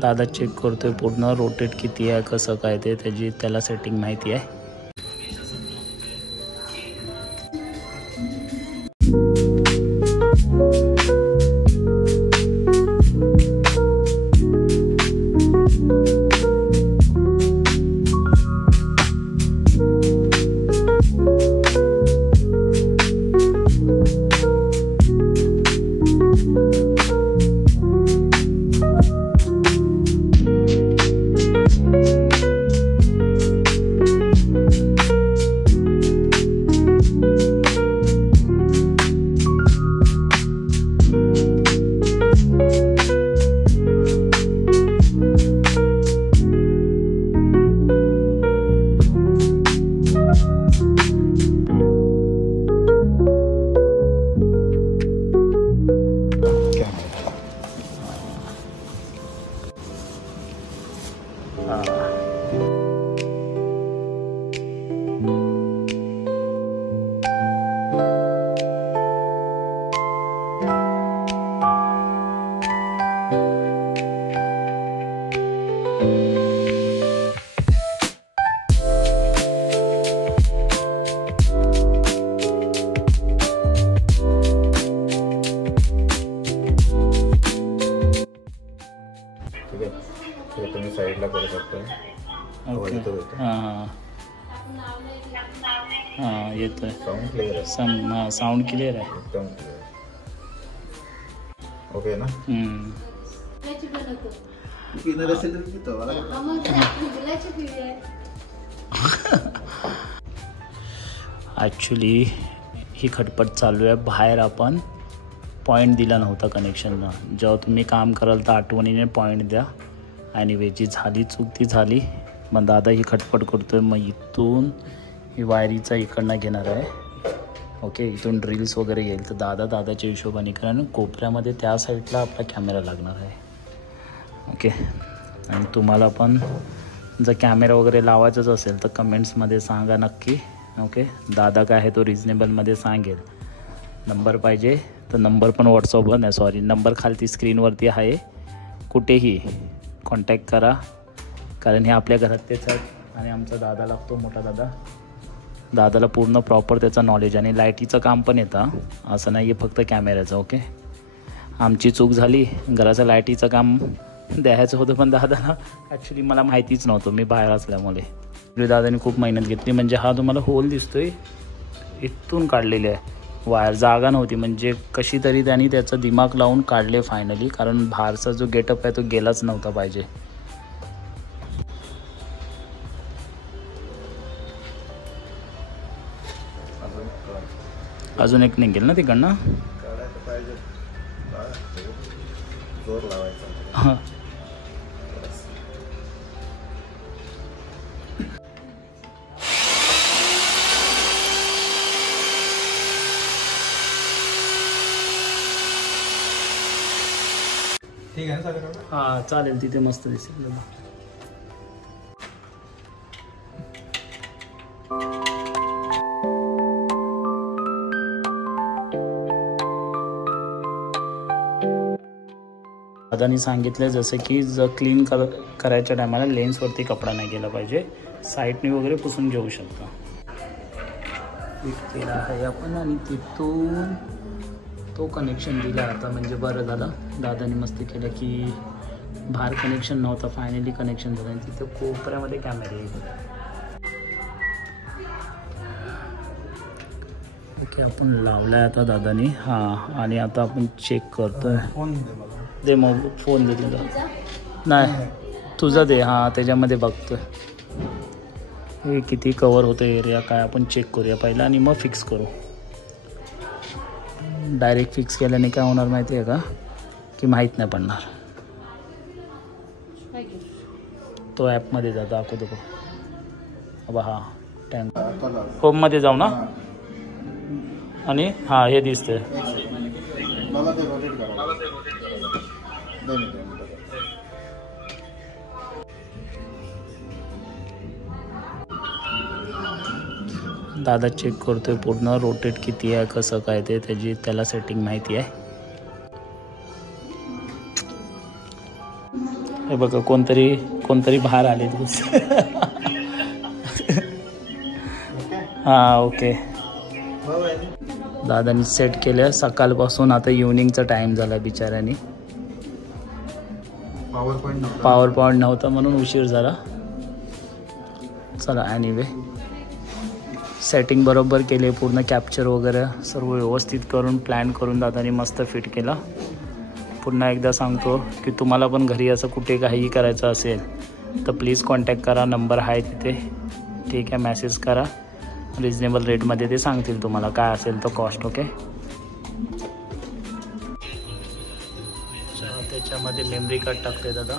दादा चेक करतोय पूर्ण रोटेट किती आहे कसं काय ते त्याला सेटिंग माहिती आहे. तुम्ही साईडला करू शकता. हां येतोय. साऊंड क्लिअर आहे. साऊंड क्लिअर आहे एकदम क्लिअर. ओके ना. ॲक्च्युली ही खटपट चालू आहे. बाहेर आपण पॉईंट दिला नव्हता कनेक्शनला. जेव्हा तुम्ही काम कराल तर आठवणीने पॉईंट द्या. आणि वेची झाली चूक ती झाली. मग दादा ही खटपट करतोय. मग इथून ही वायरीचा इकडनं घेणार आहे. ओके इथून ड्रिल्स वगैरे येईल तर दादाच्या हिशोबाने कारण कोपऱ्यामध्ये त्या साईडला आपला कॅमेरा लागणार आहे. ओके आणि तुम्हाला पण जर कॅमेरा वगैरे लावायचाच असेल तर कमेंट्समध्ये सांगा नक्की. ओके दादा काय आहे तो रिजनेबलमध्ये सांगेल. नंबर पाहिजे तर नंबर पण व्हॉट्सअपवर नाही सॉरी नंबर खालती स्क्रीनवरती आहे. कुठेही कॉन्टॅक्ट करा कारण हे आपल्या घरात तेच आहेत. आणि आमचा दादा लागतो मोठा दादाला पूर्ण प्रॉपर त्याचा नॉलेज आणि लाईटीचं काम पण येतं. असं नाही आहे फक्त कॅमेऱ्याचं. ओके आमची चूक झाली. घराचं लाईटीचं काम द्यायचं होतं पण दादाला ॲक्च्युली मला माहितीच नव्हतं मी बाहेर असल्यामुळे. दादाने खूप मेहनत घेतली. म्हणजे हा तुम्हाला होल दिसतोय इथून काढलेले आहे. वायर जागा नव्हती म्हणजे कशी तरी त्यांनी त्याचा दिमाग लावून काढले फायनली. कारण बाहेरचा जो गेटअप आहे तो गेलाच नव्हता पाहिजे. अजून एक निघेल ना तिकडनं. हां ठीक आहे ना. हां चालेल तिथे मस्त दिसेल. दादानी सांगितलं जसं की जर क्लीन करायच्या टायमाला लेन्सवरती कपडा नाही गेला पाहिजे. साईडने वगैरे पुसून घेऊ शकता. केला आहे आपण आणि तिथून तो कनेक्शन दिला आता म्हणजे बरं झालं. दादानी मस्त केलं की बाहेर कनेक्शन नव्हतं फायनली कनेक्शन झालं. आणि तिथं कोपऱ्यामध्ये कॅमेरे येतो. ओके आपण लावलाय आता दादानी. हां आणि आता आपण चेक करतोय. दे मग फोन दे तुझा. नाही तुझा दे. हां त्याच्यामध्ये बघतोय हे किती कवर होतं एरिया काय आपण चेक करूया पहिला आणि मग फिक्स करू. डायरेक्ट फिक्स केल्याने काय होणार माहिती आहे का की माहीत नाही पडणार. तो ॲपमध्ये जा दाखवतो बघ. हां टँक होममध्ये जाऊ ना. आणि हां हे दिसतंय. दादा चेक करतोय पूर्ण रोटेट किती आहे कसं काय ते त्याला सेटिंग माहिती आहे. हे बघा कोणतरी बाहेर आले दिवस. हां ओके. दादानी सेट केलं सकाळपासून. आता इव्हनिंगचा टाईम झाला बिचाऱ्यानी. पॉवर पॉईंट नव्हता म्हणून उशीर झाला. चला एनिवे सेटिंग बरोबर केले, पूर्ण कॅप्चर वगैरे सर्व व्यवस्थित करून प्लॅन करून दादानी मस्त फिट केला. पुन्हा एकदा सांगतो की तुम्हाला पण घरी असं कुठे काहीही करायचं असेल तर प्लीज कॉन्टॅक्ट करा. नंबर आहे तिथे, ठीक आहे. मेसेज करा, रिजनेबल रेटमध्ये ते सांगतील तुम्हाला काय असेल तो कॉस्ट. ओके. त्याच्यामध्ये मेमरी कार्ड टाकते दादा.